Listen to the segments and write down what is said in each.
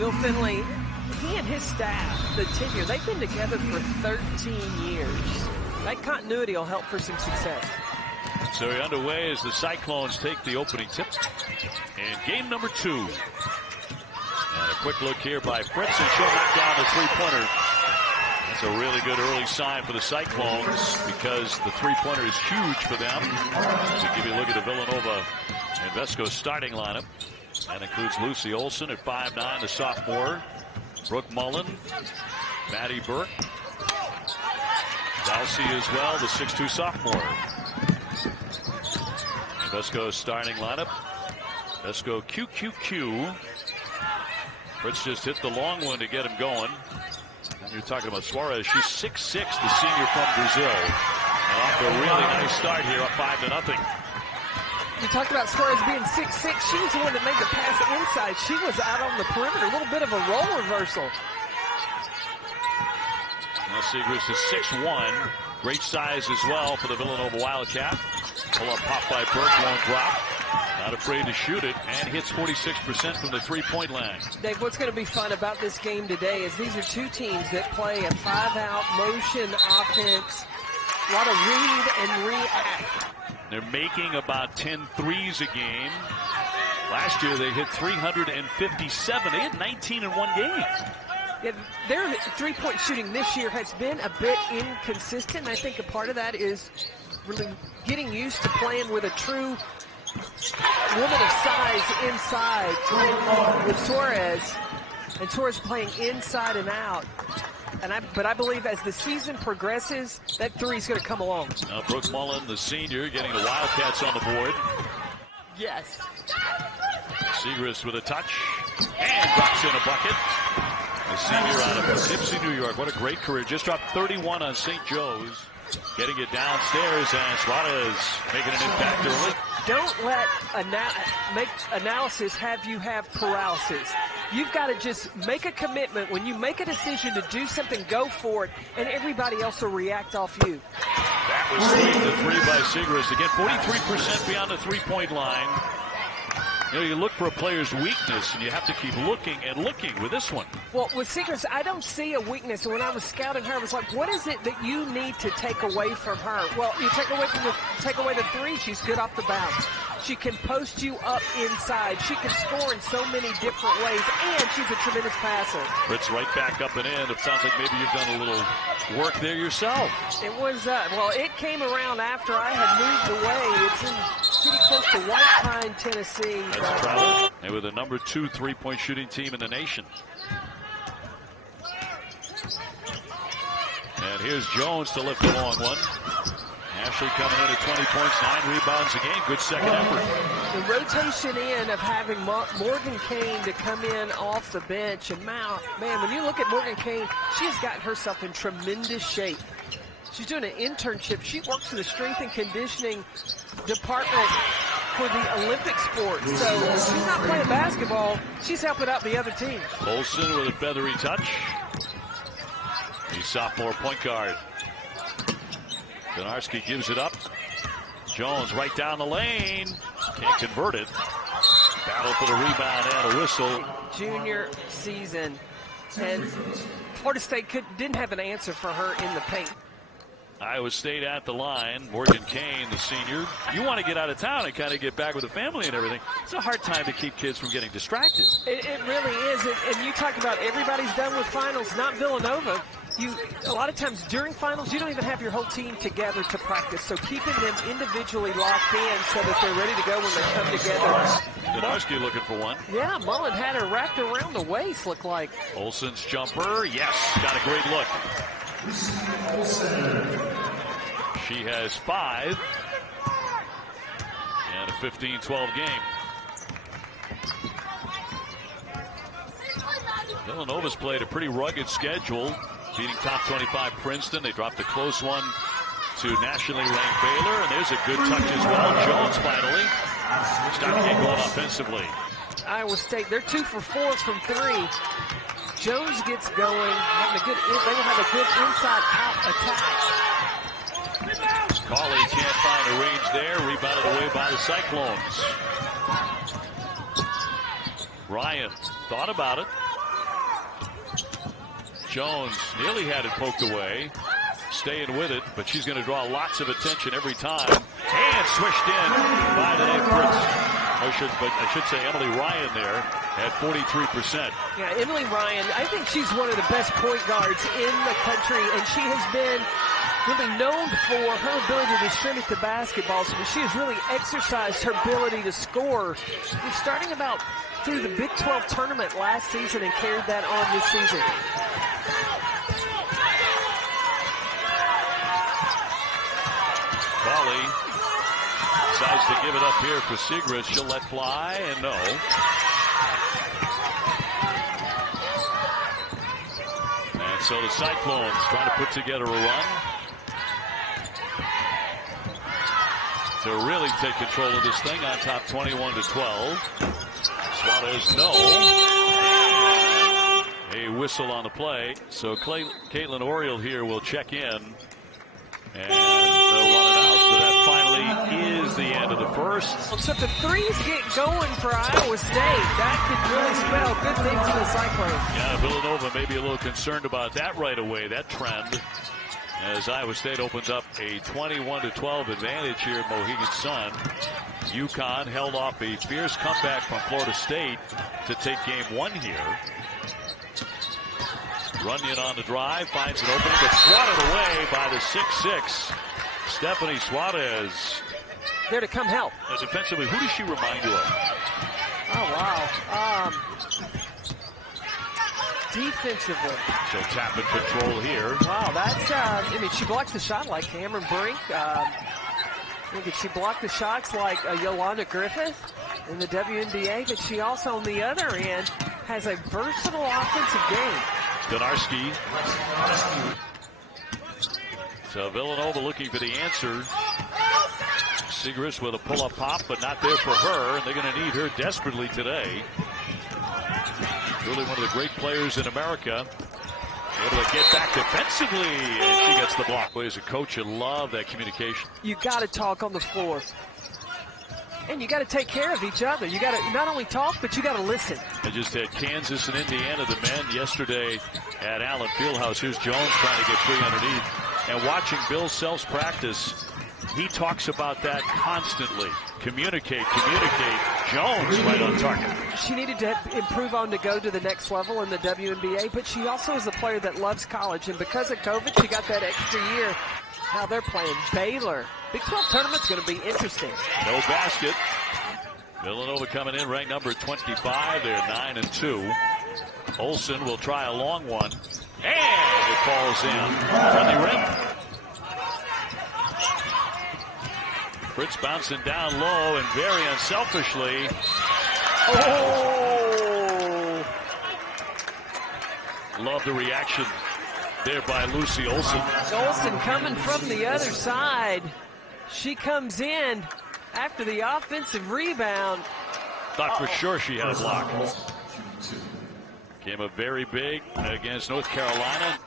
Bill Finley, he and his staff, the tenure, they've been together for 13 years. That continuity will help for some success. So we're underway as the Cyclones take the opening tip in game number 2. And a quick look here by Fritz, and she'll knock down the three-pointer. That's a really good early sign for the Cyclones because the three-pointer is huge for them. So give you a look at the Villanova Invesco starting lineup. That includes Lucy Olson at 5'9", the sophomore. Brooke Mullen, Maddie Burke, Delsey as well, the 6'2" sophomore. Invesco starting lineup. Invesco QQQ. Fritz just hit the long one to get him going. And you're talking about Soares. She's 6'6", the senior from Brazil. And off to a really nice start here, up 5-0. You talked about Soares being 6'6". She was the one that made the pass inside. She was out on the perimeter, a little bit of a role reversal. Now Segrist is 6'1". Great size as well for the Villanova Wildcat. Pull-up pop by Burke, won't drop. Not afraid to shoot it, and hits 46% from the three-point line. Dave, what's going to be fun about this game today is these are two teams that play a 5-out motion offense. A lot of read and react. They're making about 10 threes a game. Last year they hit 357. They had 19 in one game. Yeah, their three-point shooting this year has been a bit inconsistent. I think a part of that is really getting used to playing with a true woman of size inside with Soares. And Soares playing inside and out. But I believe as the season progresses, that three's going to come along. Now Brooke Mullen, the senior, getting the Wildcats on the board. Yes. Segrist with a touch and drops in a bucket. The senior out of Poughkeepsie, New York. What a great career. Just dropped 31 on St. Joe's. Getting it downstairs, and Soares making an impact early. Don't let analysis have you have paralysis. You've got to just make a commitment. When you make a decision to do something, go for it, and everybody else will react off you. That was saved the three by Segrist. Again, 43% beyond the three-point line. You know, you look for a player's weakness, and you have to keep looking and looking with this one. Well, with Segrist, I don't see a weakness. And when I was scouting her, I was like, what is it that you need to take away from her? Well, you take away the three. She's good off the bounce. She can post you up inside. She can score in so many different ways, and she's a tremendous passer. Fritz right back up and in. It sounds like maybe you've done a little work there yourself. It was, well, it came around after I had moved away. It's in pretty close to White Pine, Tennessee. That's proud. They were the number 2 three-point shooting team in the nation. And here's Joens to lift the long one. Ashley coming in at 20 points, 9 rebounds a game. Good second effort. The rotation in of having Morgan Kane to come in off the bench. And man, when you look at Morgan Kane, she has gotten herself in tremendous shape. She's doing an internship. She works for the strength and conditioning department for the Olympic sports. So she's not playing basketball. She's helping out the other team. Olsen with a feathery touch. The sophomore point guard. Donarski gives it up. Joens right down the lane. Can't convert it. Battle for the rebound and a whistle. Junior season. And Florida State didn't have an answer for her in the paint. Iowa State at the line. Morgan Kane, the senior. You want to get out of town and kind of get back with the family and everything. It's a hard time to keep kids from getting distracted. It really is. And you talk about everybody's done with finals, not Villanova. A lot of times during finals, you don't even have your whole team together to practice. So keeping them individually locked in so that they're ready to go when they come together. Donarski looking for one. Yeah, Mullen had her wrapped around the waist, looked like. Olsen's jumper, yes, got a great look. She has 5. And a 15-12 game. Villanova's played a pretty rugged schedule. Beating top 25 Princeton. They dropped a close one to nationally ranked Baylor. And there's a good touch as well. Joens finally starting to get going offensively. Iowa State, they're 2 for 4 from 3. Jones gets going. They will have a good inside-out attack. Cauley can't find a range there. Rebounded away by the Cyclones. Ryan thought about it. Joens nearly had it poked away. Staying with it, but she's going to draw lots of attention every time. And swished in by Denae Fritz. I should say Emily Ryan there at 43%. Yeah, Emily Ryan, I think she's one of the best point guards in the country, and she has been really known for her ability to distribute the basketball, so she has really exercised her ability to score. She's starting about through the Big 12 tournament last season and carried that on this season. Pauly decides to give it up here for Segrist. She'll let fly, and no. And so the Cyclones trying to put together a run to really take control of this thing on top 21-12. Soares, no. A whistle on the play. So Caitlin Oriole here will check in. And they'll run it out. So that finally is the end of the first. So if the threes get going for Iowa State, that could really spell good things for the Cyclones. Yeah, Villanova may be a little concerned about that right away, that trend, as Iowa State opens up a 21-12 advantage here at Mohegan Sun. UConn held off a fierce comeback from Florida State to take game one here. Runyon on the drive, finds an opening, but swatted away by the 6'6". Stephanie Soares. There to come help. Defensively, who does she remind you of? Oh, wow. Defensively. So tap and control here. Wow, that's, I mean, she blocks the shot like Cameron Brink. She blocked the shots like Yolanda Griffith in the WNBA, but she also, on the other end, has a versatile offensive game. Donarski. So Villanova looking for the answer. Segrist with a pull-up pop, but not there for her, and they're going to need her desperately today. Really one of the great players in America. Able to get back defensively, and she gets the block. Boy, as a coach, you love that communication. You got to talk on the floor. And you got to take care of each other. You got to not only talk, but you got to listen. I just had Kansas and Indiana, the men, yesterday at Allen Fieldhouse. Here's Joens trying to get free underneath. And watching Bill Self's practice, he talks about that constantly. Communicate. Joens right on target. She needed to improve on to go to the next level in the WNBA, but she also is a player that loves college. And because of COVID, she got that extra year. How they're playing Baylor. Big 12 tournament's going to be interesting. No basket. Villanova coming in ranked number 25. They're 9-2. Olsen will try a long one. And it falls in. Friendly rim. Fritz bouncing down low and very unselfishly. Oh! Love the reaction there by Lucy Olsen. Olsen coming from the other side. She comes in after the offensive rebound. Thought for sure she had a block. Came up very big against North Carolina.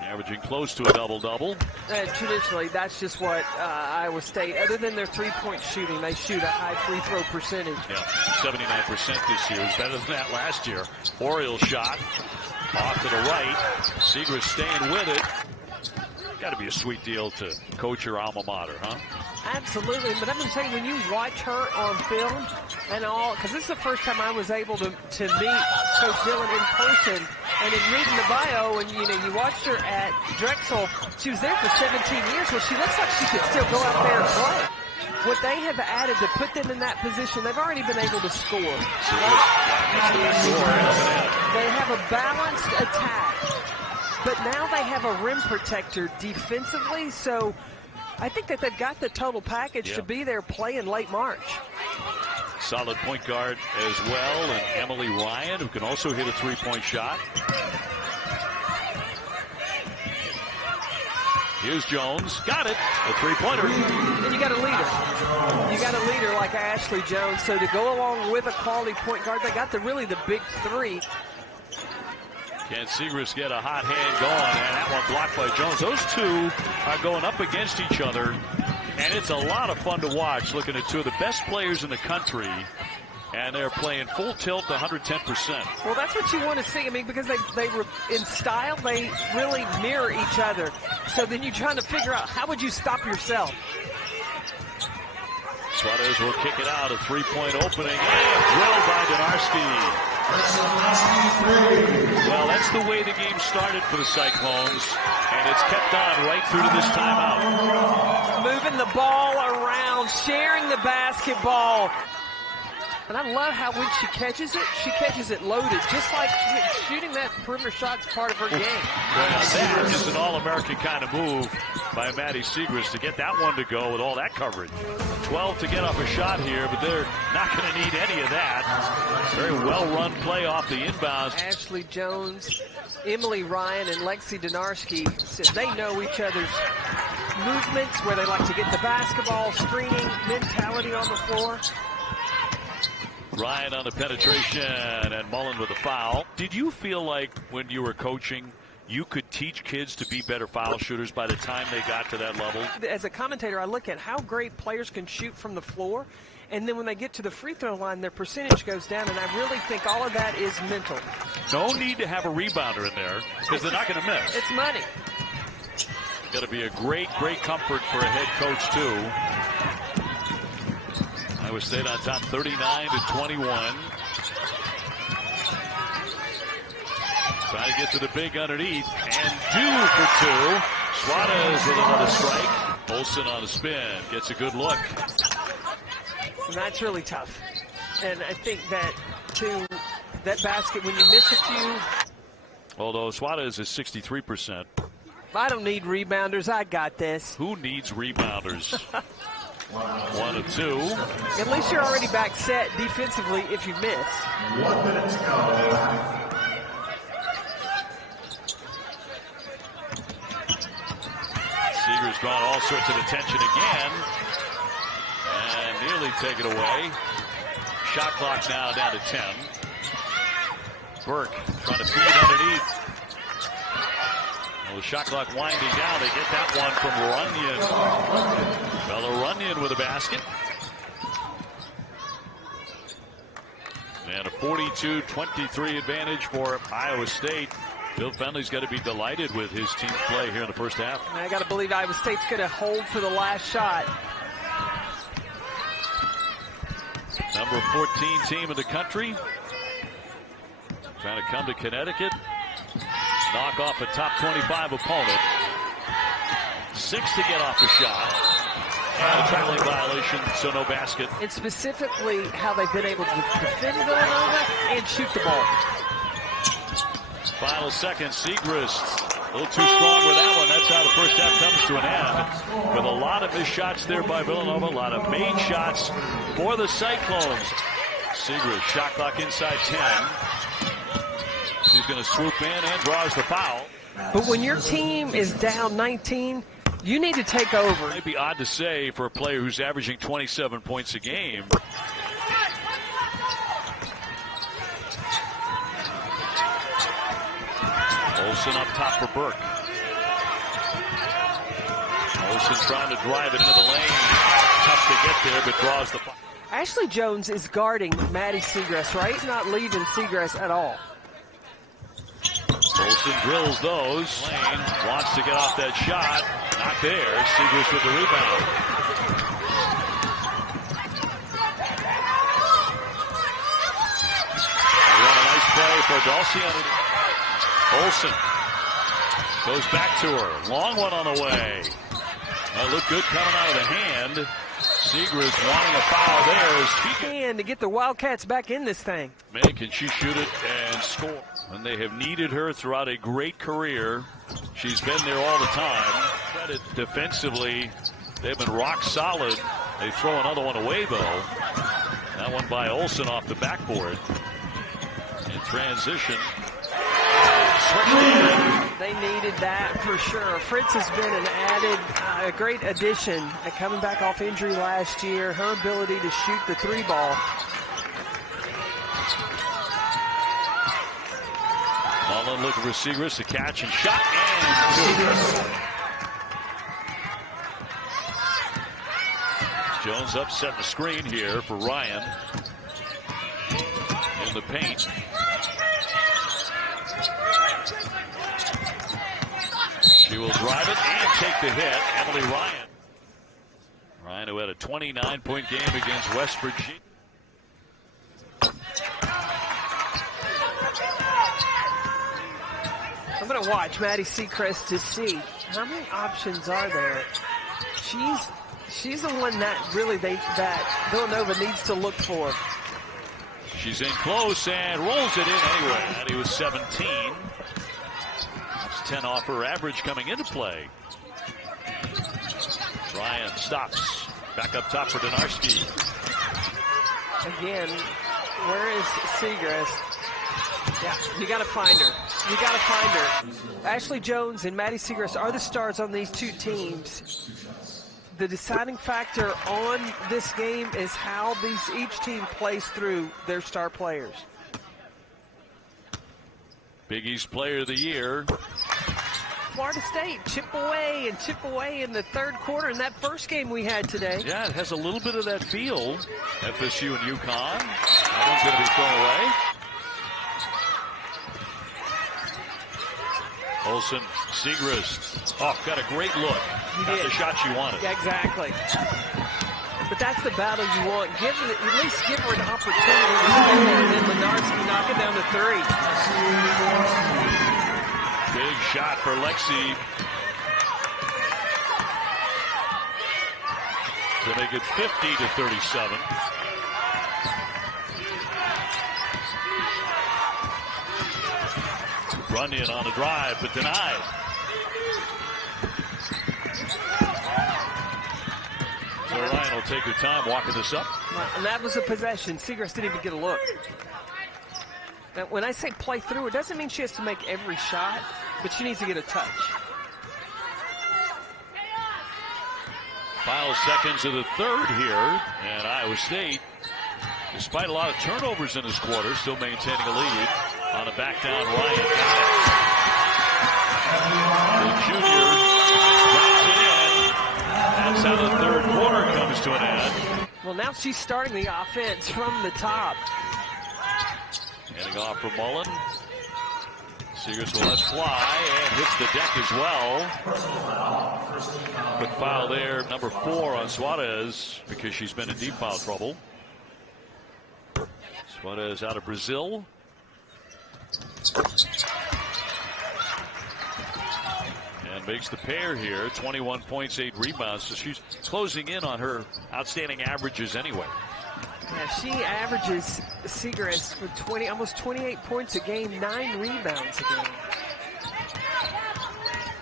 Averaging close to a double-double. And traditionally, that's just what Iowa State, other than their three-point shooting, they shoot a high free throw percentage. Yeah, 79% this year. Is better than that last year. Oriole shot off to the right. Segrist staying with it. Got to be a sweet deal to coach your alma mater, huh? Absolutely, but I'm going to tell you, when you watch her on film and all, because this is the first time I was able to meet Coach Dillon in person, and in reading the bio, and you watched her at Drexel, she was there for 17 years, well, she looks like she could still go out there and play. What they have added to put them in that position, they've already been able to score. They have a balanced attack, but now they have a rim protector defensively, so I think that they've got the total package to be there playing late March. Solid point guard as well, and Emily Ryan, who can also hit a three-point shot. Here's Joens. Got it. A three-pointer. And you got a leader. You got a leader like Ashley Joens. So to go along with a quality point guard, they got really the big three. Can Segrist get a hot hand going? And that one blocked by Joens. Those two are going up against each other. And it's a lot of fun to watch, looking at two of the best players in the country and they're playing full tilt 110%. Well, that's what you want to see. I mean, because they were in style, they really mirror each other. So then you're trying to figure out how would you stop yourself. Soares will kick it out. A three-point opening. And drilled by Donarski. Well, that's the way the game started for the Cyclones, and it's kept on right through to this timeout. Moving the ball around, sharing the basketball. And I love how when she catches it loaded, just like shooting that perimeter shot's part of her game. Well, that is an all-American kind of move by Maddie Siegrist to get that one to go with all that coverage. 12 to get off a shot here, but they're not going to need any of that. Very well-run play off the inbounds. Ashley Joens, Emily Ryan, and Lexi Donarski said they know each other's movements, where they like to get the basketball, screening, mentality on the floor. Ryan on the penetration, and Mullen with the foul. Did you feel like when you were coaching, you could teach kids to be better foul shooters by the time they got to that level? As a commentator, I look at how great players can shoot from the floor, and then when they get to the free throw line, their percentage goes down, and I really think all of that is mental. No need to have a rebounder in there, because they're not going to miss. It's money. Got to be a great comfort for a head coach, too. Iowa State on top 39-21. Trying to get to the big underneath, and due for two. Soares with another strike. Olsen on a spin, gets a good look. And that's really tough. And I think that, too, that basket, when you miss a few. Although Soares is 63%. I don't need rebounders. I got this. Who needs rebounders? 1 of 2. At least you're already back set defensively if you miss. 1 minute to go. Seeger's drawn all sorts of attention again. And nearly taken away. Shot clock now down to 10. Burke trying to feed underneath. Well, the shot clock winding down. They get that one from Runyon. Bella Runyon with a basket. And a 42-23 advantage for Iowa State. Bill Fenley's got to be delighted with his team's play here in the first half. And I got to believe Iowa State's going to hold for the last shot. Number 14 team in the country. Trying to come to Connecticut. Knock off a top 25 opponent. 6 to get off the shot. And a traveling violation, so no basket. And specifically how they've been able to defend Villanova and shoot the ball. Final second, Siegrist. A little too strong with that one. That's how the first half comes to an end. With a lot of missed shots there by Villanova. A lot of made shots for the Cyclones. Siegrist, shot clock inside 10. He's going to swoop in and draws the foul. But when your team is down 19, you need to take over. It might be odd to say for a player who's averaging 27 points a game. Olsen up top for Burke. Olsen trying to drive it into the lane. Tough to get there, but draws the foul. Ashley Joens is guarding Maddie Siegrist, right? He's not leaving Siegrist at all. Olsen drills those. Lane wants to get off that shot. Not there. Siegrist with the rebound. They run a nice play for Dulce. Olsen goes back to her. Long one on the way. That looked good coming out of the hand. Siegrist wanting a foul there. And to get the Wildcats back in this thing. Man, can she shoot it and score? And they have needed her throughout a great career. She's been there all the time. Credit defensively, they've been rock solid. They throw another one away, though. That one by Olsen off the backboard. In transition. They needed that for sure. Fritz has been a great addition. Coming back off injury last year, her ability to shoot the 3-ball. Mullen looking for Siegrist to catch and shot, and Joens up setting the screen here for Ryan. in the paint. She will drive it and take the hit. Emily Ryan. Ryan, who had a 29-point game against West Virginia. I'm going to watch Maddie Seacrest to see how many options are there. She's the one that really that Villanova needs to look for. She's in close and rolls it in anyway. Maddie was 17. That's 10 off her average coming into play. Ryan stops. Back up top for Donarski. Again, where is Seacrest? Yeah, you got to find her. You got to find her. Ashley Joens and Maddie Seacrest are the stars on these two teams. The deciding factor on this game is how each team plays through their star players. Big East Player of the Year. Florida State chip away in the third quarter in that first game we had today. Yeah, it has a little bit of that feel. FSU and UConn. That one's going to be thrown away. Olsen, Segrist. Oh, got a great look. Got the shot she wanted. Yeah, exactly. But that's the battle you want. At least give her an opportunity to score, and then Donarski knock it down to three. Big shot for Lexi to make it 50-37. Runyon on the drive, but denied. So Ryan will take her time walking this up. And that was a possession. Segrist didn't even get a look. Now, when I say play through, it doesn't mean she has to make every shot, but she needs to get a touch. Final seconds of the third here, and Iowa State, despite a lot of turnovers in this quarter, still maintaining a lead. On a back down, Ryan. The junior drops it in. That's how the third quarter comes to an end. Well, now she's starting the offense from the top. Heading off from Mullen. Segrist will let fly and hits the deck as well. Quick foul there, number 4 on Soares, because she's been in deep foul trouble. Soares out of Brazil. And makes the pair here. 21 points, 8 rebounds. So she's closing in on her outstanding averages anyway. Yeah, she averages Segrist with almost 28 points a game, 9 rebounds a game.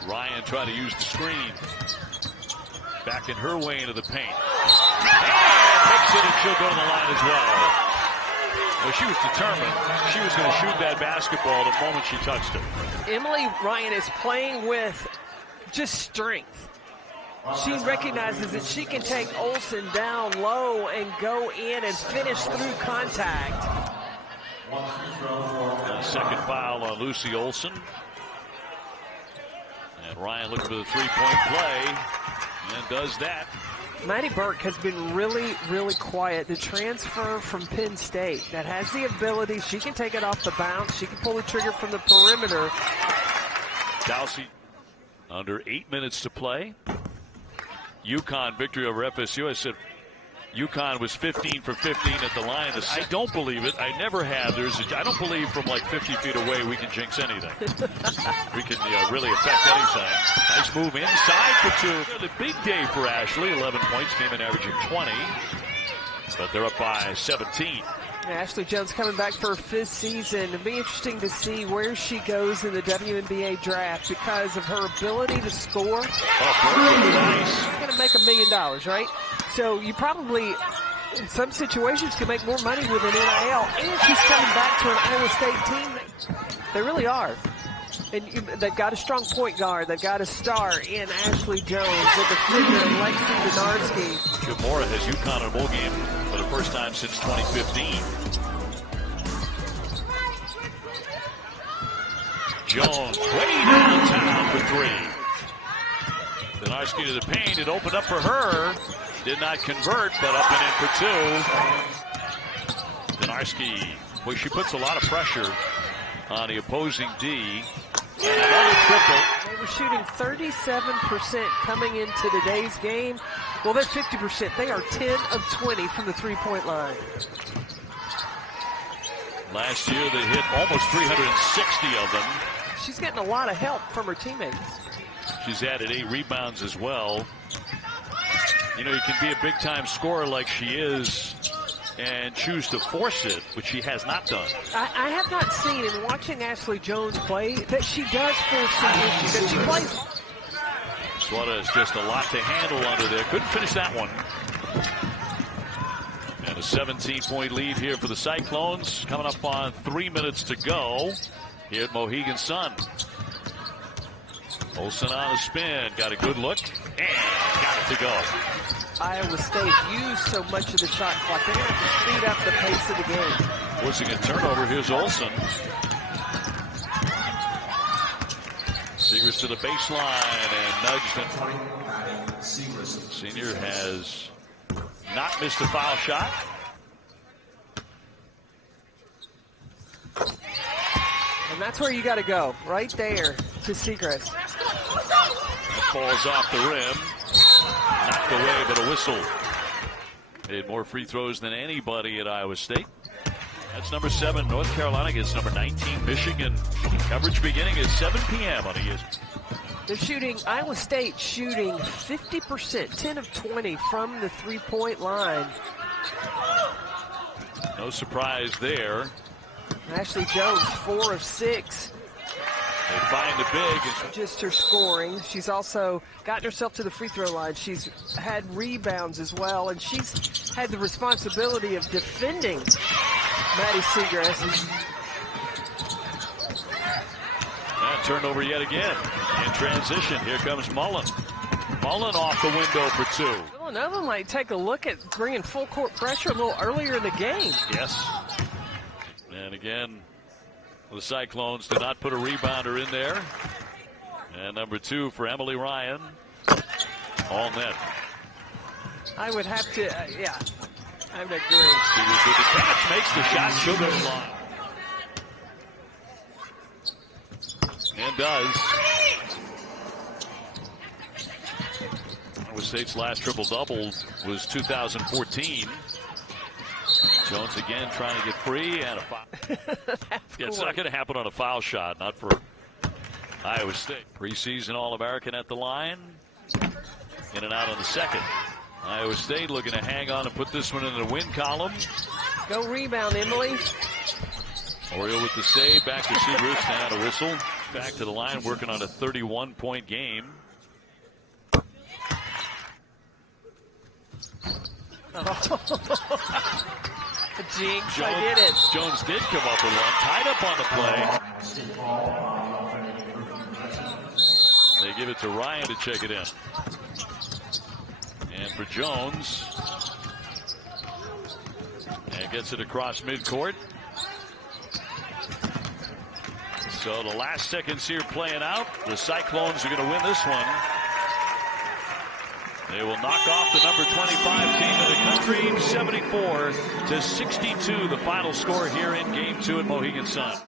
Ryan trying to use the screen. Backing her way into the paint. And makes it, and she'll go to the line as well. Well, she was determined. She was going to shoot that basketball the moment she touched it. Emily Ryan is playing with just strength. She recognizes that she can take Olsen down low and go in and finish through contact. Second foul on Lucy Olsen. And Ryan looking for the three-point play and does that. Maddie Burke has been really, really quiet. The transfer from Penn State that has the ability. She can take it off the bounce. She can pull the trigger from the perimeter. Dowsey under 8 minutes to play. UConn victory over FSU. I said UConn was 15 for 15 at the line. I don't believe it. I never have. I don't believe from like 50 feet away we can jinx anything. We can really affect anything. Nice move inside for 2. The big day for Ashley. 11 points. Came in averaging 20. But they're up by 17. Ashley Joens coming back for her 5th season. It'll be interesting to see where she goes in the WNBA draft because of her ability to score. Oh, nice. You're going to make $1 million, right? So you probably, in some situations, can make more money with an NIL. And she's coming back to an Iowa State team. They really are. And they've got a strong point guard. They've got a star in Ashley Joens, the defender Lexi Donarski. Gamora has UConn in a bowl game for the first time since 2015. Jones way downtown for 3. Donarski to the paint. It opened up for her. Did not convert, but up and in for 2. Donarski Well, she puts a lot of pressure on the opposing D. And another triple. They were shooting 37% coming into today's game. Well, they're 50%. They are 10 of 20 from the three-point line. Last year, they hit almost 360 of them. She's getting a lot of help from her teammates. She's added 8 rebounds as well. You know, you can be a big-time scorer like she is and choose to force it, which she has not done. I have not seen, in watching Ashley Joens play, that she does force the issue, that she plays. Soares just a lot to handle under there. Couldn't finish that one. And a 17-point lead here for the Cyclones. Coming up on 3 minutes to go here at Mohegan Sun. Olsen on the spin. Got a good look. And got it to go. Iowa State used so much of the shot clock. They're going to have to speed up the pace of the game. Forcing a turnover. Here's Olsen. Seegers to the baseline and nudged. Senior has not missed a foul shot. And that's where you got to go, right there to Seegers. That falls off the rim. Knocked away, but a whistle. Made more free throws than anybody at Iowa State. That's number 7, North Carolina against number 19, Michigan. Coverage beginning at 7 p.m. on ESPN. They're shooting, Iowa State shooting 50%, 10 of 20 from the three-point line. No surprise there. Ashley Joens, 4 of 6. They find the big. Just her scoring. She's also gotten herself to the free throw line. She's had rebounds as well, and she's had the responsibility of defending Maddie Seegers. And turnover yet again. In transition, here comes Mullen. Mullen off the window for 2. Villanova might take a look at bringing full court pressure a little earlier in the game. Yes. And again, the Cyclones did not put a rebounder in there. And number 2 for Emily Ryan. All net. I would have to, yeah, I would agree. She was with the catch, makes the shot, she'll go long. And does. Iowa State's last triple-double was 2014. Joens again trying to get free and a foul. Yeah, it's not going to happen on a foul shot, not for Iowa State. Preseason All-American at the line. In and out on the second. Iowa State looking to hang on and put this one in the win column. Go rebound, Emily. Oriole with the save. Back to Seegers. Now a whistle. Back to the line, working on a 31-point game. Jinx, I did it. Joens did come up with one. Tied up on the play. They give it to Ryan to check it in. And for Joens. And gets it across midcourt. So the last seconds here playing out. The Cyclones are going to win this one. They will knock off the number 25 team in the country, 74-62, the final score here in Game 2 at Mohegan Sun.